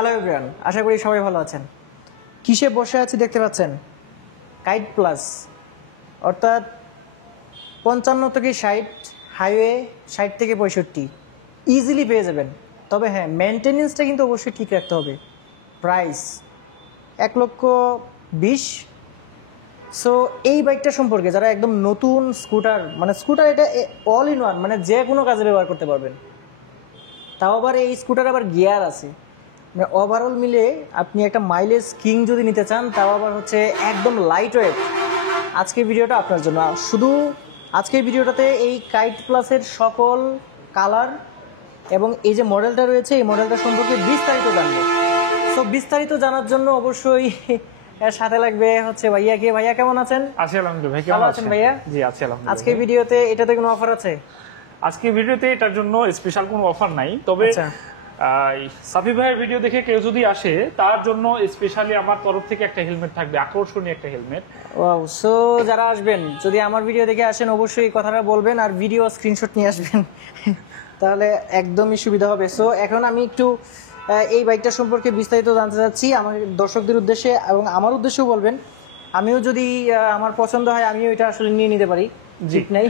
Hello everyone, আশা করি সবাই ভালো আছেন। কিসে বসে আছি দেখতে পাচ্ছেন? কাইট প্লাস, অর্থাৎ 55 থেকে 60, হাইওয়ে 60 থেকে 65 ইজিলি পেয়ে যাবেন। তবে হ্যাঁ, মেনটেনেন্সটা কিন্তু অবশ্যই ঠিক রাখতে হবে। প্রাইস 1,20,000। সো এই বাইকটা সম্পর্কে যারা একদম নতুন স্কুটার, মানে স্কুটার এটা অল ইন ওয়ান, মানে যে কোনো কাজে ব্যবহার করতে পারবেন। তাও আবার এই স্কুটার আবার গিয়ার আছে, মানে ওভারঅল মিলে আপনি একটা মাইলেজ কিং যদি নিতে চান, তাও আবার হচ্ছে একদম লাইট ওয়েট। আজকের ভিডিওটা আপনার জন্য। শুধু আজকের ভিডিওটাতে এই কাইট প্লাসের সকল কালার এবং এই যে মডেলটা রয়েছে, এই মডেলটা সম্পর্কে বিস্তারিত জানবো। সো বিস্তারিত জানার জন্য অবশ্যই এর সাথে লাগবে হচ্ছে ভাইয়াকে। ভাইয়া কেমন আছেন? আছি আলহামদুলিল্লাহ। ভাই কেমন আছেন? ভাইয়া জি আছি আলহামদুলিল্লাহ। আজকের ভিডিওতে এটাতে কোনো অফার আছে? আজকের ভিডিওতে এটার জন্য স্পেশাল কোনো অফার নাই, তবে আচ্ছা। সাফি ভাইয়ের ভিডিও দেখে কেউ যদি আসে তার জন্য স্পেশালি আমার তরফ থেকে একটা হেলমেট থাকবে, আকর্ষণীয় একটা হেলমেট। ওয়াও। সো যারা আসবেন, যদি আমার ভিডিও দেখে আসেন, অবশ্যই এই কথাটা বলবেন আর ভিডিও স্ক্রিনশট নিয়ে আসবেন, তাহলে একদমই সুবিধা হবে। সো এখন আমি একটু এই বাইকটা সম্পর্কে বিস্তারিত জানতে চাচ্ছি আমার দর্শকদের উদ্দেশ্যে, এবং আমার উদ্দেশ্যেও বলবেন। আমিও যদি আমার পছন্দ হয়, আমিও এটা আসলে নিয়ে নিতে পারি, ঠিক নাই?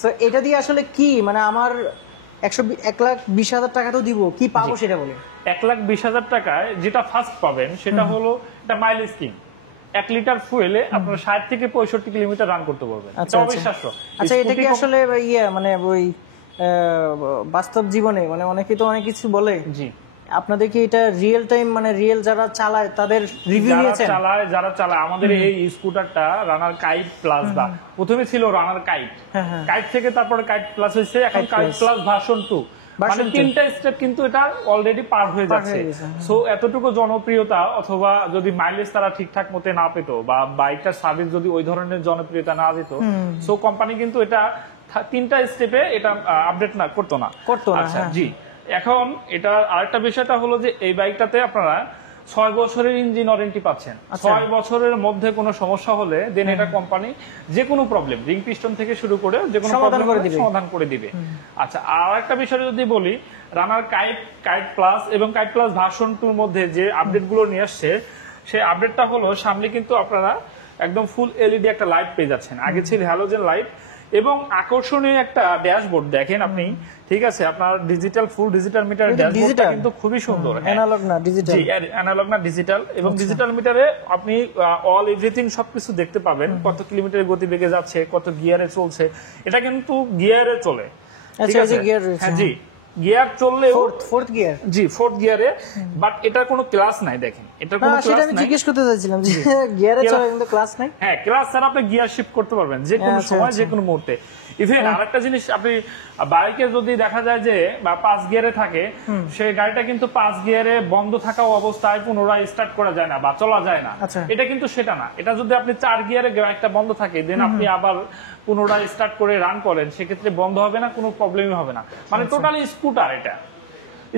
সো এটা দিয়ে আসলে কি, মানে আমার 1,20,000 টাকা তো দিব, কি পাবো সেটা বলে। 1,20,000 টাকায় যেটা ফার্স্ট পাবেন সেটা হলো এটা মাইলেজ কিং। 1 লিটার ফুয়েলে আপনারা 60 থেকে 65 কিলোমিটার রান করতে পারবেন। আচ্ছা, এটা আচ্ছা। অবিশ্বাস্য। আচ্ছা, এটা কি আসলে মানে ওই বাস্তব জীবনে, মানে অনেকে তো অনেক কিছু বলে, জি, আপনাদের কি এটা রিয়েল টাইম, মানে রিয়েল যারা চালায় তাদের রিভিউ নিয়েছেন? যারা চালায় আমাদের এই স্কুটারটা রানার কাইট প্লাস, বা প্রথমে ছিল রানার কাইট, কাইট থেকে তারপরে কাইট প্লাস হয়েছে, এখন কাইট প্লাস ভার্সন 2। মানে 3টা স্টেপ কিন্তু এটা অলরেডি পার হয়ে যাচ্ছে। সো এতটুকু জনপ্রিয়তা, অথবা যদি মাইলেজ তারা ঠিকঠাক মতে না পেতো, বা বাইকটার সার্ভিস যদি ওই ধরনের জনপ্রিয়তা না দিত, সো কোম্পানি কিন্তু এটা 3টা স্টেপে এটা আপডেট না করতো না। আচ্ছা, জি। এখন এটা আরেকটা বিষয়টা হলো যে এই বাইকটাতে আপনারা 6 বছরের ইঞ্জিন ওয়ারেন্টি পাচ্ছেন। 6 বছরের মধ্যে কোনো সমস্যা হলে দেন এটা কোম্পানি যে কোনো প্রবলেম, রিং পিস্টন থেকে শুরু করে যে কোনো প্রবলেম সমাধান করে দিবে। আচ্ছা, আর একটা বিষয় যদি বলি, রানার কাইট প্লাস এবং কাইট প্লাস ভার্সন 2 এর মধ্যে যে আপডেট গুলো নিয়ে আসছে, সেই আপডেটটা হলো সামনে কিন্তু আপনারা একদম ফুল এলইডি একটা লাইট পেয়ে যাচ্ছেন। আগে ছিল হ্যালোজেন লাইট, এবং আকর্ষণীয় একটা ড্যাশবোর্ড দেখেন আপনি, ঠিক আছে? আপনার ডিজিটাল, ফুল ডিজিটাল মিটার ড্যাশবোর্ডটা কিন্তু খুবই সুন্দর। অ্যানালগ না ডিজিটাল? জি, অ্যানালগ না ডিজিটাল। এবং ডিজিটাল মিটারে আপনি অল এভরিথিং সবকিছু দেখতে পাবেন, কত কিলোমিটার গতিবেগে যাচ্ছে, কত গিয়ারে চলছে। এটা কিন্তু গিয়ারে চলে, ঠিক আছে? গিয়ার রয়েছে। হ্যাঁ, জি, গিয়ার চললেও ফোর্থ গিয়ার। জি, ফোর্থ গিয়ারে, বাট এটার কোনো ক্লাস নাই। দেখেন, এটার কোনো ক্লাস নাই। আমি জিজ্ঞেস করতে চাইছিলাম যে গিয়ারে চলে কিন্তু ক্লাস নাই। হ্যাঁ, ক্লাস ছাড়া আপনি গিয়ার শিফট করতে পারবেন যে কোনো সময়, যে কোনো মুহূর্তে। ইভেন আরেকটা জিনিস, আপনি বাইকে যদি দেখা যায় যে বা 5 গিয়ারে থাকে, সেই গাড়িটা কিন্তু 5 গিয়ারে বন্ধ থাকা অবস্থায় পুনরায় স্টার্ট করা যায় না বা চলা যায় না। এটা কিন্তু সেটা না। এটা যদি আপনি 4 গিয়ারে গাড়িটা বন্ধ থাকে, দেন আপনি আবার পুনরায় স্টার্ট করে রান করেন, সেক্ষেত্রে বন্ধ হবে না, কোনো প্রবলেমই হবে না। মানে টোটালি স্কুটার এটা।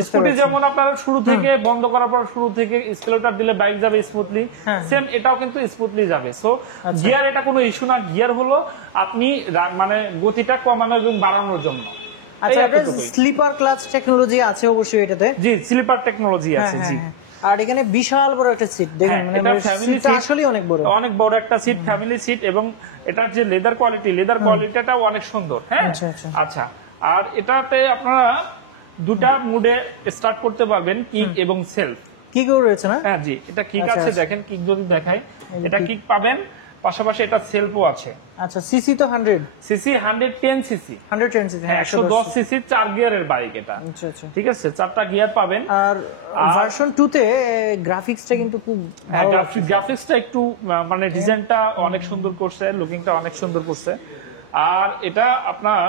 স্কুটি যেমন আপনার শুরু থেকে বন্ধ করার পর শুরু থেকে স্কেলেটর দিলে বাইক যাবে স্মুথলি, সেম এটাও কিন্তু স্মুথলি যাবে। সো গিয়ার এটা কোনো ইস্যু না। গিয়ার হলো আপনি মানে গতিটা কমানো এবং বাড়ানোর জন্য। আচ্ছা, স্লিপার ক্লাচ টেকনোলজি আছে অবশ্যই এটাতে? জি, স্লিপার টেকনোলজি আছে। জি, আর এখানে বিশাল বড় একটা সিট দেখুন, মানে সিটটা আসলে অনেক বড়, অনেক বড় একটা সিট, ফ্যামিলি সিট। এবং এটার যে লেদার কোয়ালিটিটাও অনেক সুন্দর। হ্যাঁ, আচ্ছা। আর এটাতে আপনারা 2টা মুডে স্টার্ট করতে পারবেন, কিক এবং সেলফ। কিকও রয়েছে না? হ্যাঁ, জি, এটা কিক আছে। দেখেন, কিক যদি দেখাই, এটা কিক পাবেন, পাশাপাশি এটা সেলফও আছে। আচ্ছা, সিসি তো 100 সিসি 110 সিসি। 110 সিসি, হ্যাঁ, 110 সিসি 4 গিয়ারের বাইক এটা। আচ্ছা, আচ্ছা, ঠিক আছে, 4টা গিয়ার পাবেন। আর ভার্সন 2 তে গ্রাফিক্সটা কিন্তু খুব ভালো, গ্রাফিক্সটা একটু মানে ডিজাইনটা অনেক সুন্দর করছে, লুকিংটা অনেক সুন্দর করছে। আর এটা আপনার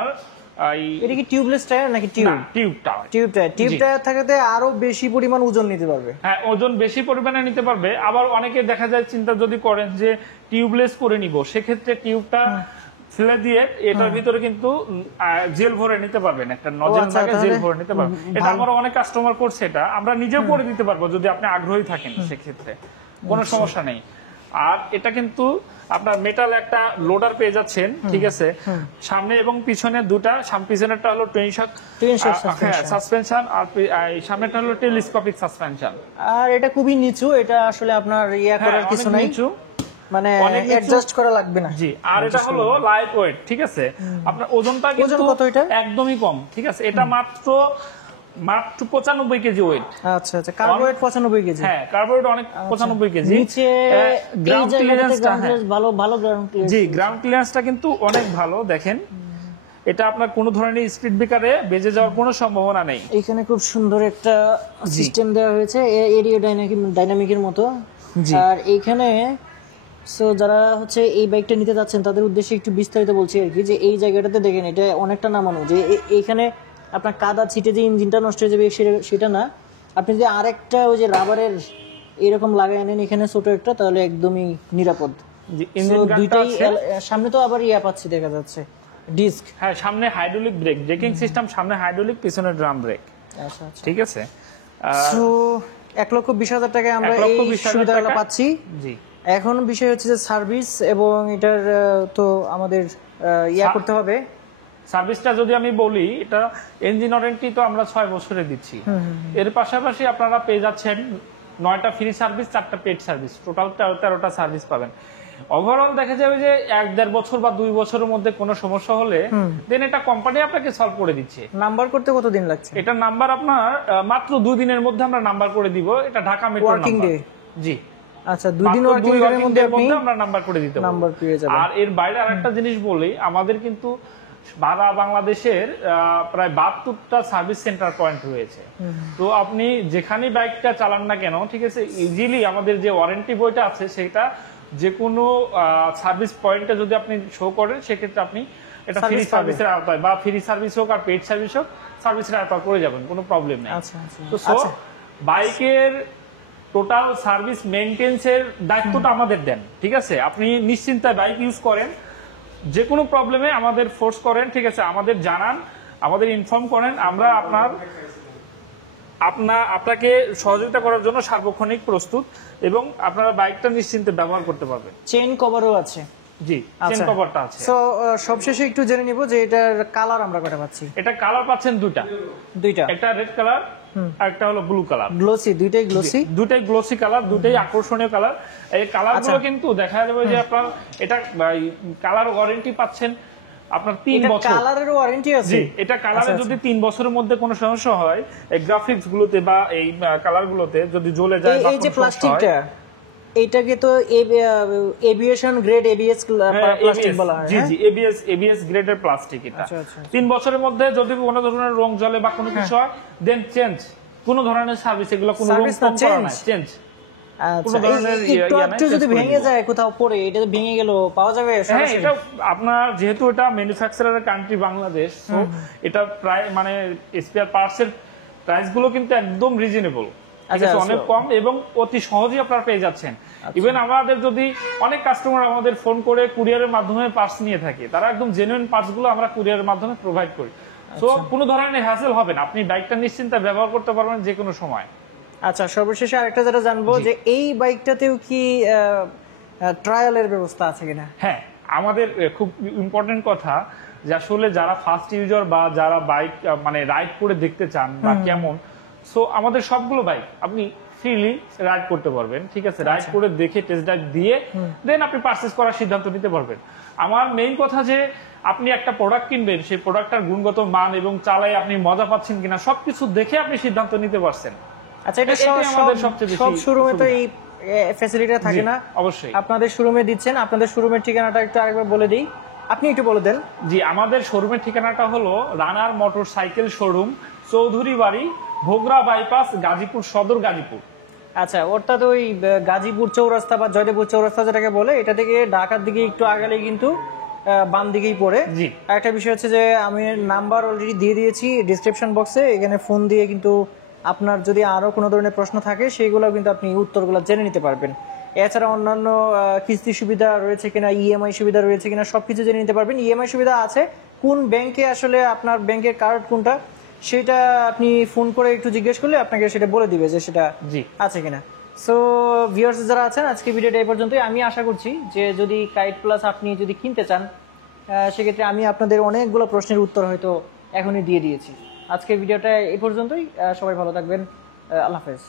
এটা কি টিউবলেস টায়ার নাকি টিউব টায়ার থাকাতে আরো বেশি পরিমাণ ওজন নিতে পারবে? হ্যাঁ, ওজন বেশি পরিমাণে নিতে পারবে। আবার অনেকে দেখা যায় চিন্তা যদি করেন যে টিউবলেস করে নিব, সেক্ষেত্রে টিউবটা ফেলে দিয়ে এটার ভিতরে কিন্তু জেল ভরে নিতে পারবেন, একটা নজেল থাকে, জেল ভরে নিতে পারবেন। এটা আমরা অনেক কাস্টমার করছে, এটা আমরা নিজেও করে দিতে পারবো যদি আপনি আগ্রহী থাকেন, সেক্ষেত্রে কোনো সমস্যা নেই। আর এটা কিন্তু আপনার মেটাল একটা লোডার পেয়ে যাচ্ছেন, ঠিক আছে, সামনে এবং পিছনে দুটা, পিছনেরটা হলো সাসপেনশন আর সামনেটা হলো টেলিস্কোপিক সাসপেনশন। আর এটা খুবই নিচু, এটা আসলে আপনার করার কিছু নাই, মানে অ্যাডজাস্ট করা লাগবে না। জি, আর এটা হলো লাইট ওয়েট, ঠিক আছে, আপনার ওজনটা কিন্তু একদমই কম, ঠিক আছে, এটা মাত্র 95 কেজি ওয়েট। আচ্ছা আচ্ছা, কার্বোহাইড্রেট 95 কেজি। হ্যাঁ, কার্বোহাইড্রেট অনেক 95 কেজি। নিচে গ্রাউন্ড ক্লিয়ারেন্সটা ভালো গ্রাউন্ড ক্লিয়ারেন্স। জি, গ্রাউন্ড ক্লিয়ারেন্সটা কিন্তু অনেক ভালো। দেখেন, এটা আপনার কোনো ধরনের স্পিড ব্রেকারে বেজে যাওয়ার কোনো সম্ভাবনা নেই। এখানে খুব সুন্দর একটা সিস্টেম দেওয়া হয়েছে এরিয়া ডাইনামিকের মতো। আর এইখানে সো যারা হচ্ছে এই বাইকটা নিতে যাচ্ছেন তাদের উদ্দেশ্যে একটু বিস্তারিত বলছি আর কি, যে এই জায়গাটাতে দেখেন এটা অনেকটা নামানো, যে এইখানে আপনার কাদা ছিটে যে ইঞ্জিনটা নষ্ট হয়ে যাবে সেটা না, আপনি যদি আরেকটা ওই যে রাবারের এরকম লাগাই আনেন এখানে ছোট একটা, তাহলে একদমই নিরাপদ। দুইটাই সামনে তো আবার পাচ্ছি দেখা যাচ্ছে ডিস্ক। হ্যাঁ, সামনে হাইড্রোলিক ব্রেক, ব্রেকিং সিস্টেম সামনে হাইড্রোলিক, পিছনে ড্রাম ব্রেক। আচ্ছা আচ্ছা, ঠিক আছে। সো 1,20,000 টাকায় আমরা এই সুবিধাগুলো পাচ্ছি। জি, এখন বিষয় হচ্ছে যে সার্ভিস, এবং এটার তো আমাদের করতে হবে। সার্ভিসটা যদি আমি বলি, এটা ইঞ্জিন ওয়ারেন্টি তো আমরা 6 বছরে দিচ্ছি। এর পাশাপাশি আপনারা পেয়ে যাচ্ছেন 9টা ফ্রি সার্ভিস, 4টা পেড সার্ভিস, টোটাল 13টা সার্ভিস পাবেন। ওভারঅল দেখা যাবে যে 1-1.5 বছর বা 2 বছরের মধ্যে কোনো সমস্যা হলে দেন এটা কোম্পানি আপনাকে সলভ করে দিচ্ছে। নাম্বার করতে কতদিন লাগছে? এটা নাম্বার আপনার মাত্র 2 দিনের মধ্যে আমরা নাম্বার করে দিব। এটা ঢাকা মেট্রো নাম্বার। জি, আচ্ছা, 2 দিন ওয়ার্কিং ডের মধ্যে আমরা নাম্বার করে দিতে পারবো। নাম্বার পেয়ে যাবেন। আর এর বাইরে আরেকটা জিনিস বলি, আমাদের কিন্তু সারা বাংলাদেশের প্রায় 72টা সার্ভিস সেন্টার পয়েন্ট রয়েছে। তো আপনি যেখানেই বাইকটা চালান না কেন, ঠিক আছে, ইজিলি আমাদের যে ওয়ারেন্টি বইটা আছে সেটা যে কোনো সার্ভিস পয়েন্টে যদি আপনি শো করেন, সেক্ষেত্রে আপনি এটা ফ্রি সার্ভিসের আওতায়, বা ফ্রি সার্ভিস হোক আর পেড সার্ভিস হোক, সার্ভিসের আওতায় করে যাবেন, কোনো প্রবলেম নেই। তো বাইকের টোটাল সার্ভিস মেইনটেন্সের দায়িত্বটা আমাদের দেন, ঠিক আছে, আপনি নিশ্চিন্তায় বাইক ইউজ করেন, যে কোনো প্রবলেমে আমাদের ফোর্স করেন, ঠিক আছে, আমাদের জানান, আমাদের ইনফর্ম করেন, আমরা আপনাকে সহযোগিতা করার জন্য সার্বক্ষণিক প্রস্তুত, এবং আপনারা বাইকটা নিশ্চিন্তে ব্যবহার করতে পারবেন। চেইন কভারও আছে। জি, চেইন কভারটা আছে। সো সবশেষে একটু জেনে নিব যে এটার কালার আমরা কয়টা পাচ্ছি? এটা কালার পাচ্ছেন দুইটা, একটা রেড কালার আর একটা হলো ব্লু কালার। গ্লোসি, দুইটাই গ্লোসি কালার, দুইটাই আকর্ষণীয় কালার। এই কালারগুলো কিন্তু দেখা যাবে যে আপনার এটা কালার ওয়ারেন্টি পাচ্ছেন আপনার 3 বছর। কালারের ওয়ারেন্টি আছে? জি, এটা কালারে যদি 3 বছরের মধ্যে কোনো সমস্যা হয়, এই গ্রাফিক্স গুলোতে বা এই কালার গুলোতে যদি জ্বলে যায়, এই যে প্লাস্টিকটা, এটাকে তো এভিয়েশন গ্রেড এবিএস প্লাস্টিক বলা হয়। জি জি, এবিএস গ্রেডের প্লাস্টিক এটা। 3 বছরের মধ্যে যদি কোনো ধরনের রং জ্বলে বা কোনো কিছু হয়, দেন চেঞ্জ, কোনো ধরনের সার্ভিস, এগুলো কোনো রং করা না, চেঞ্জ। একটু যদি ভেঙে যায় কোথাও পড়ে, এটা ভেঙে গেল, পাওয়া যাবে? হ্যাঁ, এটা আপনার যেহেতু এটা ম্যানুফ্যাকচারারের কান্ট্রি বাংলাদেশ, তো এটা প্রায় মানে স্পেয়ার পার্টস এর প্রাইস গুলো কিন্তু একদম রিজনেবল, অনেক কম, এবং অতি সহজেই আপনারা পেয়ে যাচ্ছেন। ইভেন আমাদের যদি অনেক কাস্টমার আমাদের ফোন করে কুরিয়ারের মাধ্যমে পার্টস নিয়ে থাকে, তারা একদম জেনুইন পার্টস গুলো আমরা কুরিয়ারের মাধ্যমে প্রোভাইড করি। সো কোনো ধরনের হ্যাসেল হবে না, আপনি বাইকটা নিশ্চিন্তে ব্যবহার করতে পারবেন যে কোনো সময়। আচ্ছা, সর্বশেষে আরেকটা যেটা জানবো, যে এই বাইকটাতেও কি ট্রায়ালের ব্যবস্থা আছে কিনা? হ্যাঁ, আমাদের খুব ইম্পর্টেন্ট কথা, যে আসলে যারা ফার্স্ট ইউজার বা যারা বাইক মানে রাইড করে দেখতে চান বা কেমন, সো আমাদের সবগুলো বাইক আপনি ফ্রিলি রাইড করতে পারবেন, ঠিক আছে, রাইড করে দেখে টেস্ট ড্রাইভ দিয়ে দেন আপনি পারচেজ করার সিদ্ধান্ত নিতে পারবেন। আমার মেইন কথা যে আপনি একটা প্রোডাক্ট কিনবেন, সেই প্রোডাক্টটার গুণগত মান এবং চালায় আপনি মজা পাচ্ছেন কিনা সবকিছু দেখে আপনি সিদ্ধান্ত নিতে পারছেন। আচ্ছা, এটা আমাদের সবচেয়ে বেশি, সব শোরুমে তো এই ফ্যাসিলিটিটা থাকে না। অবশ্যই আপনাদের শোরুমে দিচ্ছেন। আপনাদের শোরুমের ঠিকানাটা একটু আরেকবার বলে দিই, আপনি একটু বলে দেন। জি, আমাদের শোরুমের ঠিকানাটা হলো রানার মোটরসাইকেল শোরুম, চৌধুরী বাড়ি, ভোগড়া বাইপাস, গাজীপুর সদর, গাজীপুর। আচ্ছা, অর্থাৎ ওই গাজীপুর চৌরাস্তা বা জয়দেবপুর চৌরাস্তা যেটাকে বলে, এটা থেকে ঢাকার দিকে একটু আগালে কিন্তু বাম দিকেই পড়ে। একটা বিষয় হচ্ছে যে আমি নাম্বার অলরেডি দিয়ে দিয়েছি ডিসক্রিপশন বক্সে, এখানে ফোন দিয়ে কিন্তু আপনার যদি আরো কোনো ধরনের প্রশ্ন থাকে সেইগুলো কিন্তু আপনি উত্তরগুলো জেনে নিতে পারবেন। এছাড়া অন্যান্য কিস্তি সুবিধা রয়েছে কিনা, ইএমআই সুবিধা রয়েছে কিনা, সবকিছু জেনে নিতে পারবেন। ইএমআই সুবিধা আছে, কোন ব্যাংকে আসলে আপনার ব্যাংকের কার্ড কোনটা সেটা আপনি ফোন করে একটু জিজ্ঞেস করলে আপনাকে সেটা বলে দিবে যে সেটা আছে কিনা। সো ভিউয়ার্স যারা আছেন আজকে ভিডিওটা এই পর্যন্তই। আমি আশা করছি যে যদি কাইট প্লাস আপনি যদি কিনতে চান সেক্ষেত্রে আমি আপনাদের অনেকগুলো প্রশ্নের উত্তর হয়তো এখনই দিয়ে দিয়েছি। আজকের ভিডিওটা এই পর্যন্তই। সবাই ভালো থাকবেন। আল্লাহ হাফেজ।